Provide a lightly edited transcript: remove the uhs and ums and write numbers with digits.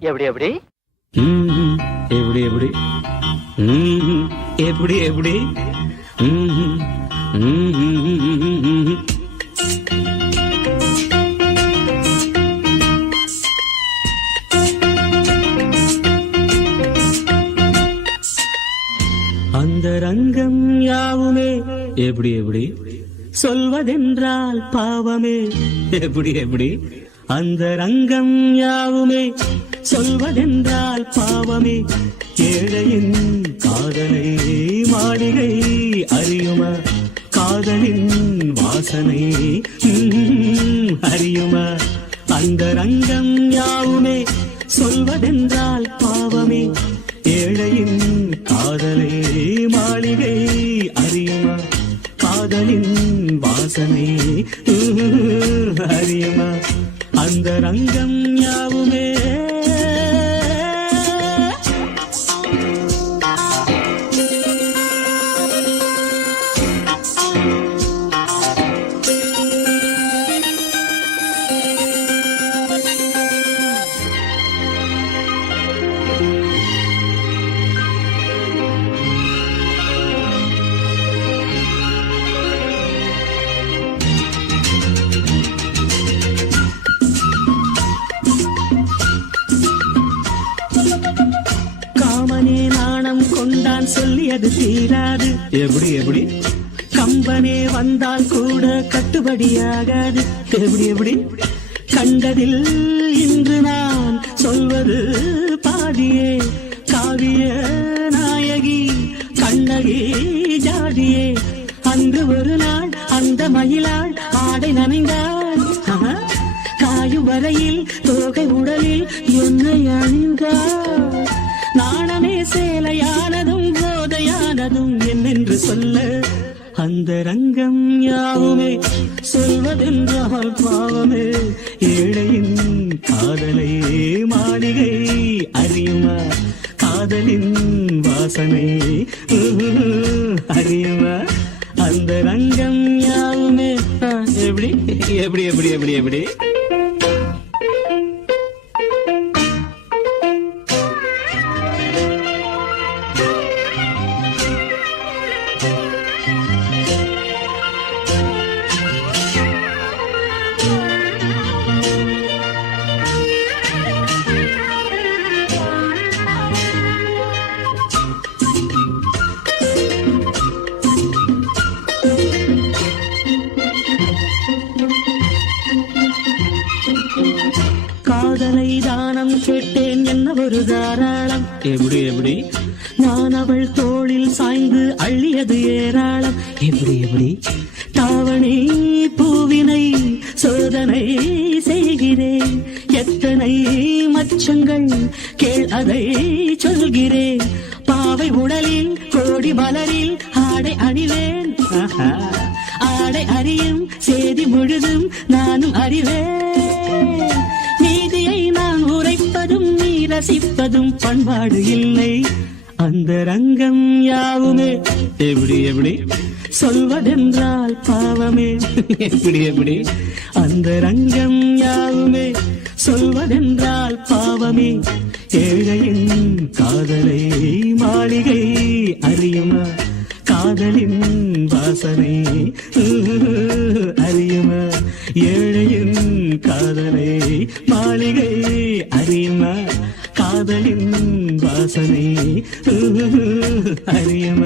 எப்படி எப்படி ம்ஹும். எப்படி எப்படி ம்ஹும். எப்படி எப்படி ம்ஹும். ம்ஹும். அந்த ரங்கம் யாவுமே எப்படி எப்படி சொல்வதென்றால் பாவமே எப்படி எப்படி அந்த ரங்கம் யாவுமே சொல்வதென்றால் பாவமே ஏழையின் காதலை மாளிகை அறியுமா காதலின் வாசனை அறியுமா அந்த ரங்கம் யாவுமே சொல்வதென்றால் பாவமே ஏழையின் காதலை மாளிகை அறியுமா காதலின் வாசனை அறியுமா அந்த ரங்கம் யாவுமே காமனே நாணம் கொண்டான் சொல்லியது தீராது எப்படி எப்படி கம்பனே வந்தால் கூட கட்டுப்படியாகாது எப்படி எப்படி கண்டதில் இன்று நான் சொல்வது பாதியே காவிய நாயகி கண்ணகி ஜாதியே அன்று ஒரு நாள் அந்த மயிலாள் ஆடை நனைந்தாள் காயும் வரையில் தோகை உடலில் என்னை அணிந்தாள் நாணமே சேலையானதும் போதையானதும் என்னென்று சொல்ல அந்த ரங்கம் யாவுமே சொல்வதென்றால் பாவமே ஏழையின் காதலை மாளிகை அறியுமா காதலின் வாசனை அறியுமா அந்த ரங்கம் யாவுமே எப்படி எப்படி எப்படி எப்படி எப்படி காதலை தானம் கேட்டேன் என்ன ஒரு தாராளம் எப்படி எப்படி நான் அவள் தோளில் சாய்ந்து அள்ளியது ஏராளம் எப்படி எப்படி தாவணி பூவினை சோதனை செய்கிறேன் எத்தனை மச்சங்கள் கேள் அதை சொல்கிறேன் பாவை உடலில் கோடி மலரில் ஆடை அணிவேன் ஆடை அறியும் செய்தி முழுதும் நானும் அறிவேன் நீதியை நான் உரைப்பதும் நீ ரசிப்பதும் பண்பாடு இல்லை அந்த ரங்கம் யாவுமே எப்படி எப்படி சொல்வதென்றால் பாவமே எப்படி எப்படி அந்த ரங்கம் யாவுமே சொல்வதென்றால் பாவமே ஏழையின் காதலை மாளிகை அறியுமா காதலின் வாசனை அறியுமா ஏழையின் காதலை மாளிகை அறியுமா காதலின் வாசனை அறியுமா